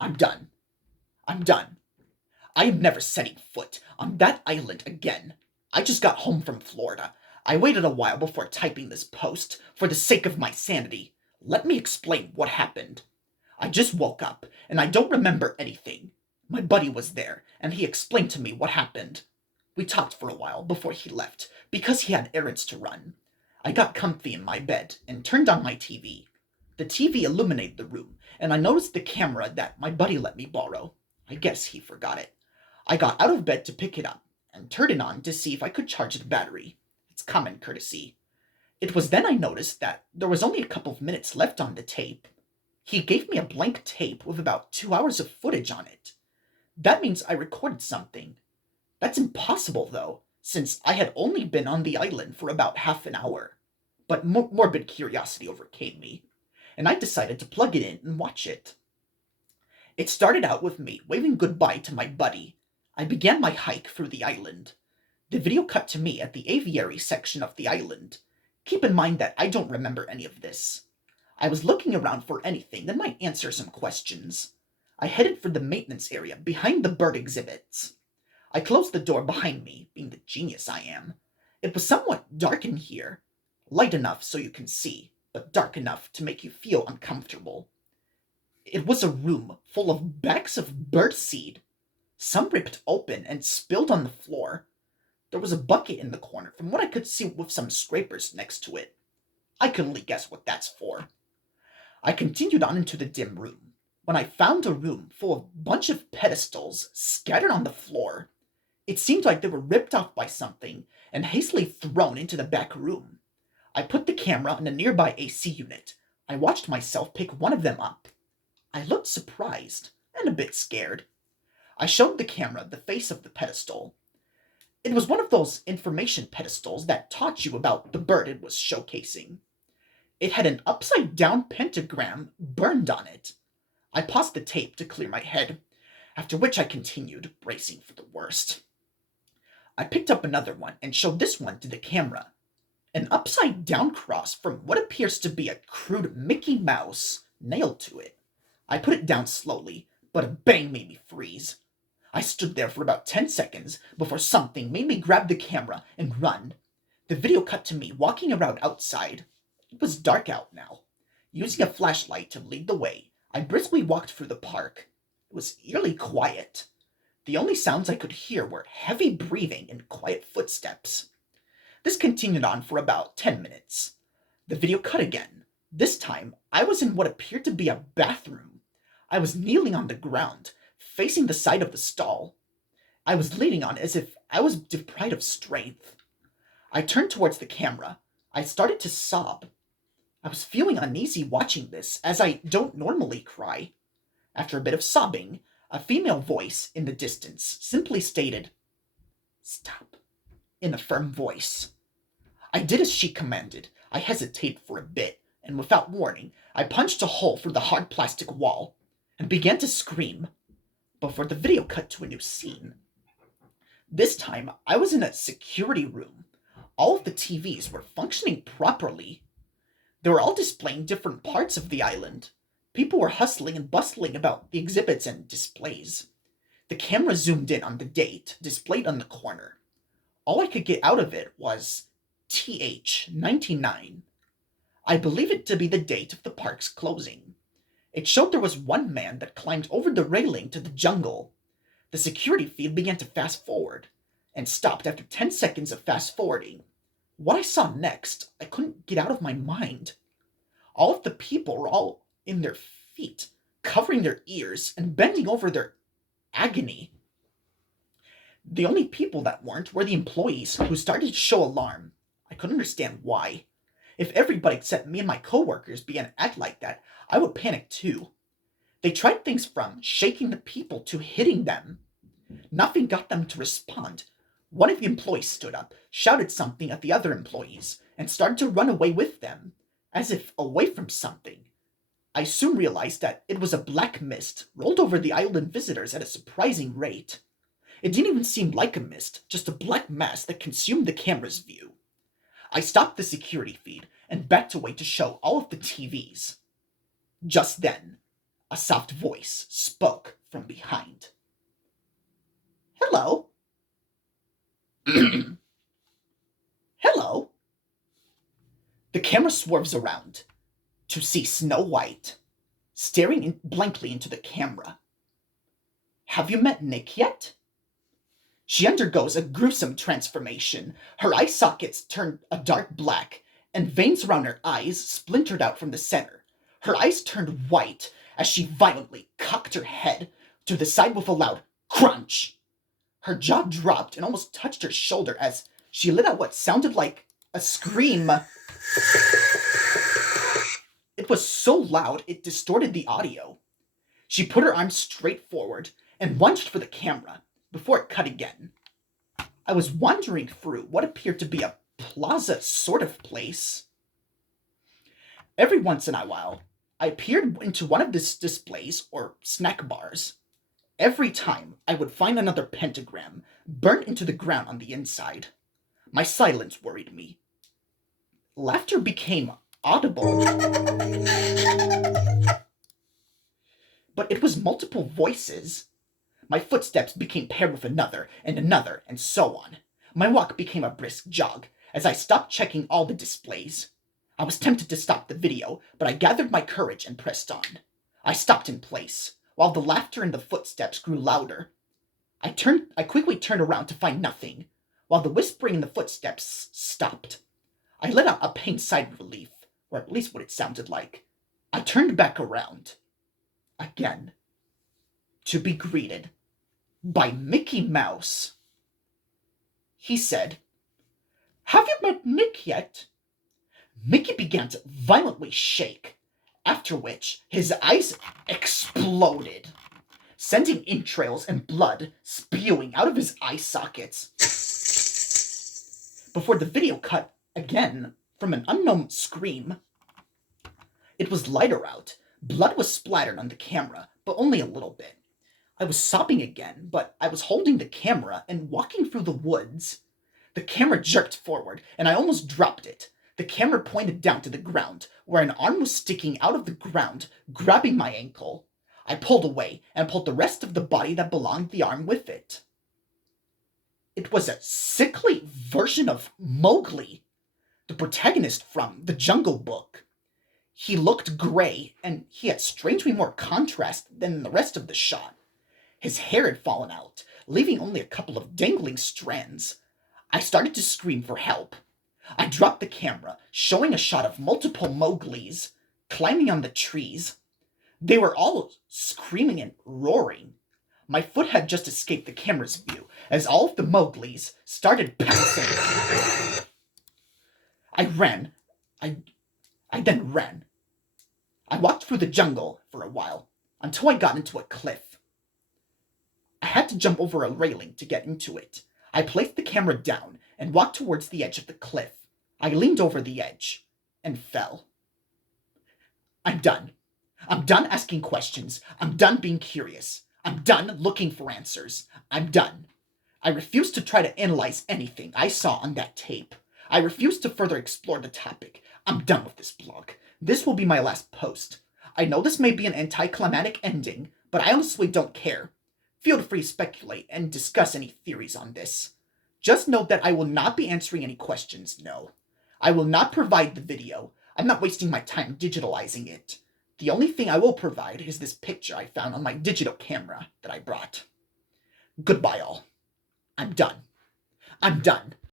I'm done. I'm done. I am never setting foot on that island again. I just got home from Florida. I waited a while before typing this post for the sake of my sanity. Let me explain what happened. I just woke up, and I don't remember anything. My buddy was there, and he explained to me what happened. We talked for a while before he left, because he had errands to run. I got comfy in my bed and turned on my TV. The TV illuminated the room, and I noticed the camera that my buddy let me borrow. I guess he forgot it. I got out of bed to pick it up, and turned it on to see if I could charge the battery. It's common courtesy. It was then I noticed that there was only a couple of minutes left on the tape. He gave me a blank tape with about 2 hours of footage on it. That means I recorded something. That's impossible, though, since I had only been on the island for about half an hour. But morbid curiosity overcame me, and I decided to plug it in and watch it. It started out with me waving goodbye to my buddy. I began my hike through the island. The video cut to me at the aviary section of the island. Keep in mind that I don't remember any of this. I was looking around for anything that might answer some questions. I headed for the maintenance area behind the bird exhibits. I closed the door behind me, being the genius I am. It was somewhat dark in here. Light enough so you can see, but dark enough to make you feel uncomfortable. It was a room full of bags of bird seed. Some ripped open and spilled on the floor. There was a bucket in the corner from what I could see with some scrapers next to it. I could only guess what that's for. I continued on into the dim room, when I found a room full of a bunch of pedestals scattered on the floor. It seemed like they were ripped off by something and hastily thrown into the back room. I put the camera on a nearby AC unit. I watched myself pick one of them up. I looked surprised and a bit scared. I showed the camera the face of the pedestal. It was one of those information pedestals that taught you about the bird it was showcasing. It had an upside-down pentagram burned on it. I paused the tape to clear my head, after which I continued, bracing for the worst. I picked up another one and showed this one to the camera. An upside-down cross from what appears to be a crude Mickey Mouse nailed to it. I put it down slowly, but a bang made me freeze. I stood there for about 10 seconds before something made me grab the camera and run. The video cut to me walking around outside. It was dark out now. Using a flashlight to lead the way, I briskly walked through the park. It was eerily quiet. The only sounds I could hear were heavy breathing and quiet footsteps. This continued on for about 10 minutes. The video cut again. This time, I was in what appeared to be a bathroom. I was kneeling on the ground, facing the side of the stall. I was leaning on it as if I was deprived of strength. I turned towards the camera. I started to sob. I was feeling uneasy watching this, as I don't normally cry. After a bit of sobbing, a female voice in the distance simply stated, "Stop," in a firm voice. I did as she commanded. I hesitated for a bit, and without warning, I punched a hole through the hard plastic wall, and began to scream. Before the video cut to a new scene. This time, I was in a security room. All of the TVs were functioning properly. They were all displaying different parts of the island. People were hustling and bustling about the exhibits and displays. The camera zoomed in on the date displayed on the corner. All I could get out of it was TH99. I believe it to be the date of the park's closing. It showed there was one man that climbed over the railing to the jungle. The security feed began to fast forward, and stopped after 10 seconds of fast forwarding. What I saw next, I couldn't get out of my mind. All of the people were all in their feet, covering their ears and bending over their agony. The only people that weren't were the employees, who started to show alarm. I couldn't understand why. If everybody except me and my coworkers began to act like that, I would panic too. They tried things from shaking the people to hitting them. Nothing got them to respond. One of the employees stood up, shouted something at the other employees, and started to run away with them, as if away from something. I soon realized that it was a black mist rolled over the island visitors at a surprising rate. It didn't even seem like a mist, just a black mass that consumed the camera's view. I stopped the security feed and backed away to show all of the TVs. Just then, A soft voice spoke from behind. Hello? Hello? The camera swerves around to see Snow White staring blankly into the camera. Have you met Nick yet? She undergoes a gruesome transformation. Her eye sockets turn a dark black, and veins around her eyes splintered out from the center. Her eyes turned white as she violently cocked her head to the side with a loud crunch. Her jaw dropped and almost touched her shoulder as she let out what sounded like a scream. It was so loud it distorted the audio. She put her arms straight forward and lunged for the camera before it cut again. I was wandering through what appeared to be a plaza sort of place. Every once in a while, I peered into one of these displays or snack bars. Every time, I would find another pentagram burnt into the ground on the inside. My silence worried me. Laughter became audible, but it was multiple voices. My footsteps became paired with another, and so on. My walk became a brisk jog as I stopped checking all the displays. I was tempted to stop the video, but I gathered my courage and pressed on. I stopped in place, while the laughter and the footsteps grew louder. I quickly turned around to find nothing, while the whispering and the footsteps stopped. I let out a pained sigh of relief, or at least what it sounded like. I turned back around, again, to be greeted by Mickey Mouse. He said, "Have you met Nick yet?" Mickey began to violently shake, after which his eyes exploded, sending entrails and blood spewing out of his eye sockets. Before the video cut again from an unknown scream. It was lighter out. Blood was splattered on the camera, but only a little bit. I was sobbing again, but I was holding the camera and walking through the woods. The camera jerked forward, and I almost dropped it. The camera pointed down to the ground, where an arm was sticking out of the ground, grabbing my ankle. I pulled away, and pulled the rest of the body that belonged to the arm with it. It was a sickly version of Mowgli, the protagonist from The Jungle Book. He looked gray, and he had strangely more contrast than the rest of the shot. His hair had fallen out, leaving only a couple of dangling strands. I started to scream for help. I dropped the camera, showing a shot of multiple Mowglis climbing on the trees. They were all screaming and roaring. My foot had just escaped the camera's view as all of the Mowglis started pouncing. I ran. I then ran. I walked through the jungle for a while, until I got into a cliff. I had to jump over a railing to get into it. I placed the camera down and walked towards the edge of the cliff. I leaned over the edge and fell. I'm done. I'm done asking questions. I'm done being curious. I'm done looking for answers. I'm done. I refuse to try to analyze anything I saw on that tape. I refuse to further explore the topic. I'm done with this blog. This will be my last post. I know this may be an anticlimactic ending, but I honestly don't care. Feel free to speculate and discuss any theories on this. Just note that I will not be answering any questions, no. I will not provide the video. I'm not wasting my time digitalizing it. The only thing I will provide is this picture I found on my digital camera that I brought. Goodbye all. I'm done. I'm done.